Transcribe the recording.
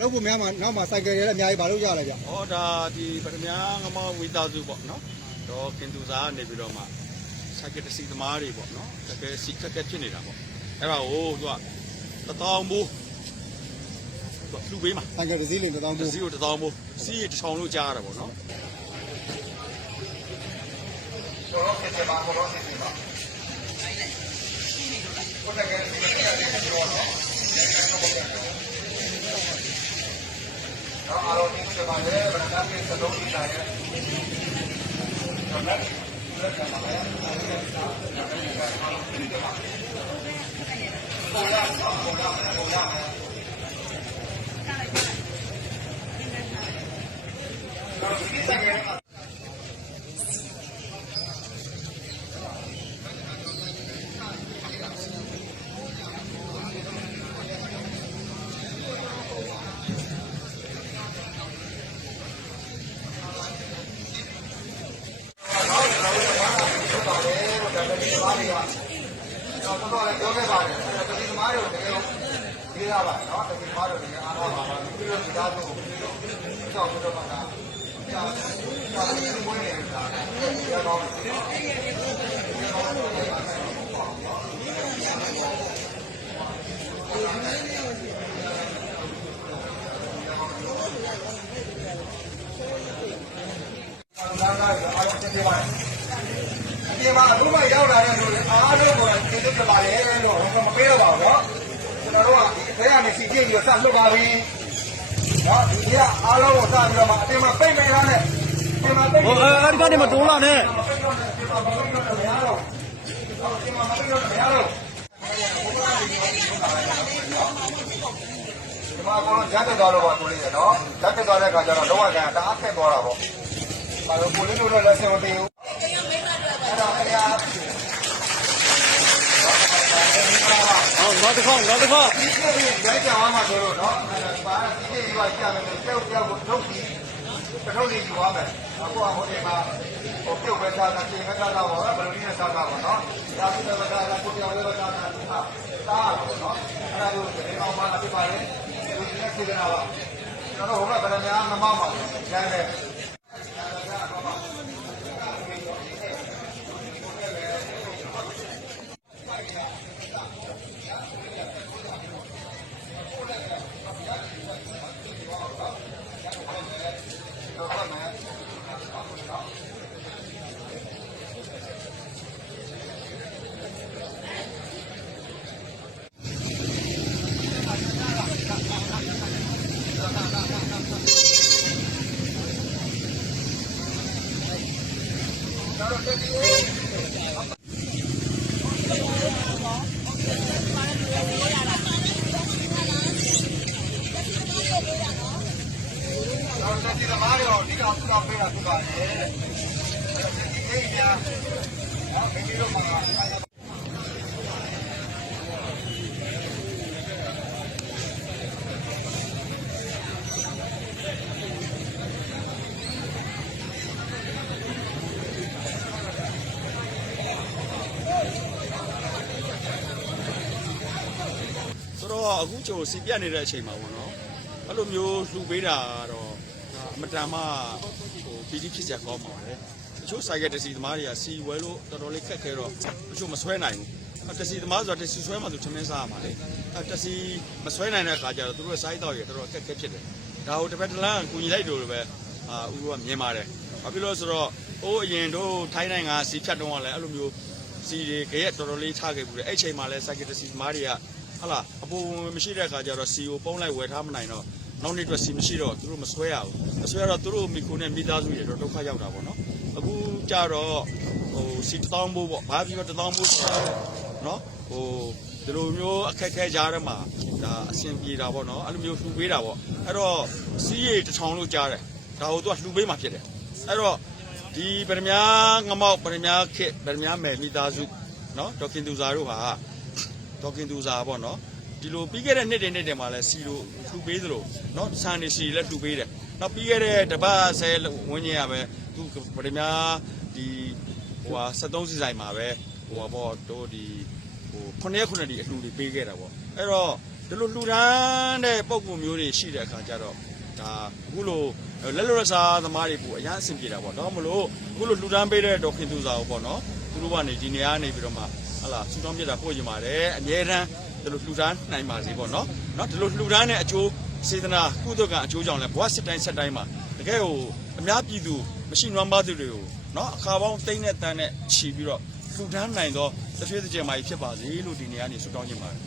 လုပ်ဖို့များမှာနောက်မှာစိုက်ကယ်တွေလည်းအများကြီးမလုပ်ကြရလဲဗျဟောဒါဒီပထမငမောဝီသားစုပေါ့နော်တော့ကင်တူစာကနေပြီးတော့မှစိုက်ကယ်တစီသမားတွေပေါ့နော်တကယ်စီတကယ်ဖြစ်နေတာပေါ့အဲ့ဒါကိုသူက1000ဘူးလူပေးမှာစိုက်ကယ်တစ်စီးလင်1000ဘူးစီကို1000ဘူးစီး1000လို့ကြားရတာပေါ့နော်ကျော်တော့ဖြစ်ပါဘောတော့ဖြစ်ပါဘုရားကလည်းဒီနေ့ရတယ်ပြောတော့အားလုံးဒီမှာလည်းဗလာမေစလုံးကြီးလာရဲ့တော့လည်းလက်ကမှာလည်းတော့လည်းပြောခဲ့ပါတယ်တတိသမားတို့တကယ်ရေးရပါနော်တတိသမားတို့တကယ်အားလုံးပါပါပြီးတော့ဒီသားတို့ကြောက်တော့ပါတာကြာဒီမွေးနေတာရတော့ဒီမှာအခုမှရောက်လာတဲ့လူတွေအားလုံးကိုကျေးဇူးတင်ပါတယ်လို့မပေးတော့ပါဘူးเนาะကျွန်တော်တို့ကဒီထဲကနေစီကြည့်ပြီးတော့စလွတ်ပါပြီเนาะဒီကအားလုံးကိုစပြီးတော့မှအတင်းမှာပိတ်ပိတ်လာနဲ့အတင်းမှာပိတ်ဟိုအဲ့ဒီကနေမတိုးလာနဲ့ဒီမှာကတော့ဇက်တက်သွားလို့ပါကိုလေးရနော်ဇက်တက်သွားတဲ့အခါကျတော့လောကကန်တအားခက်သွားတာပေါ့ဘာလို့ကိုလေးတို့လည်းလက်ဆင်မသိဘူးအဲ့တော့ခင်ဗျာနောက်တစ်ခေါက်ဒီကိစ္စရိုက်ကြအောင်မှာဆိုလို့နော်ဘာဒီကိစ္စကြီးပါကြာမယ်ကြောက်ကိုထုတ်ပြီးထုတ်လေးယူသွားမယ်အခုဟိုဒီမှာဟိုပြုတ်ပဲစားတာပြင်ပဲစားတာပေါ့ဘယ်လိုနည်းနဲ့စားတာပေါ့နော်ဒါပြီးတော့စားတာကိုပြောင်းလဲစားတာစားတော့နော်အဲ့ဒါကိုဒီအောင်မှာဖြစ်ပါလေဒီနေ့ပြည်နေတာပါကျွန်တော်တို့ဟိုကဗရမများမမောက်ပါဘူးကျန်တယ်ဒီသမားရောဒီကောင်တော့ပေးတာသူကလည်းဒီကိန်းများမင်းတို့မှာအခုကျိုးစီပြတ်နေတဲ့အချိန်မှာပေါ့နော်အဲ့လိုမျိုးလှူပေးတာတော့အမတန်မှဟိုပီတိဖြစ်ကြကောင်းပါပဲတချို့ဆိုင်ကတစီသမားတွေကစီဝဲလို့တော်တော်လေးခက်ခဲတော့တချို့မဆွဲနိုင်ဘူးတစီသမားဆိုတော့တစီဆွဲမှဆိုထမင်းစားရမှာလေတစီမဆွဲနိုင်တဲ့အခါကျတော့သူတို့စိုက်တော့ရတော်တော်ခက်ခဲဖြစ်တယ်ဒါဟိုတစ်ဖက်တစ်လမ်းကူညီလိုက်တို့လိုပဲဦးကမြင်ပါတယ်ဘာဖြစ်လို့ဆိုတော့ဟိုအရင်တို့ထိုင်းနိုင်ငံစီဖြတ်တုံးကလည်းအဲ့လိုမျိုးစီတွေကြရက်တော်တော်လေးထားခဲ့ဘူးလေအဲ့ချိန်မှာလည်းစိုက်ကတစီသမားတွေကဟာလာအပေါ်မရှိတဲ့အခါကျတော့စီကိုပုံးလိုက်ဝယ်ထားမနိုင်တော့နောက်နေ့အတွက်စီမရှိတော့သူတို့မဆွဲရဘူးမဆွဲတော့သူတို့မိခိုနဲ့မိသားစုတွေတော့ဒုက္ခရောက်တာပေါ့နော်အခုကြတော့ဟိုစီ1000ဘိုးပေါ့ဘာပြီးတော့1000ဘိုးနော်ဟိုဒီလိုမျိုးအခက်ခဲကြားထဲမှာဒါအဆင်ပြေတာပေါ့နော်အဲ့လိုမျိုးလှူပေးတာပေါ့အဲ့တော့စီးရီ1000လို့ကြားတယ်ဒါဟိုသူကလှူပေးမှဖြစ်တယ်အဲ့တော့ဒီဗရမများငမောက်ဗရမများခစ်ဗရမများမယ်မိသားစုနော်ဒေါခင်သူစာတို့ဟာဒေါခင်သူစာပေါ့နော်ဒီလိုပြီးခဲ့တဲ့နှစ်တွေမှာလဲစီလိုလှူပေးသလိုเนาะဆန်နေစီလဲလှူပေးတယ်နောက်ပြီးခဲ့တဲ့တပတ်10ဝန်းကျင်ရပဲသူဗရမများဒီဟိုဟာ73စီဆိုင်မှာပဲဟိုပေါ့တို့ဒီ 9 ရက်9 ဒီအလှူတွေပေးခဲ့တာပေါ့အဲ့တော့ဒီလိုလှူဒန်းတဲ့ပုံကူမျိုးတွေရှိတဲ့အခါကျတော့ဒါအခုလိုလက်လွတ်စားသမားတွေပိုအရန်အဆင်ပြေတာပေါ့ဒါမှမဟုတ်အခုလိုလှူဒန်းပေးတဲ့ဒေါက်ခင်သူစာကိုပေါ့နော်သူတို့ကနေဒီနေရာနေပြီးတော့မှဟလာစူတောင်းပြတာပို့ကြပါတယ်အမြဲတမ်းဒီလိုလှူဒန်းနိုင်ပါစေပေါ့နော်ဒီလိုလှူဒန်းတဲ့အကျိုးစေတနာကုသကအကျိုးကြောင့်လဲဘဝစစ်တိုင်းမှာတကယ်ဟိုအများပြည်သူမရှိနွမ်းပါသူတွေကိုအခါပေါင်းတိမ့်တဲ့တန်းနဲ့ခြီးပြီးတော့လှူဒန်းနိုင်တော့တစ်ဖြည်းဖြည်းမှဖြစ်ပါစေလို့ဒီနေရာနေစူတောင်းခြင်းပါတယ်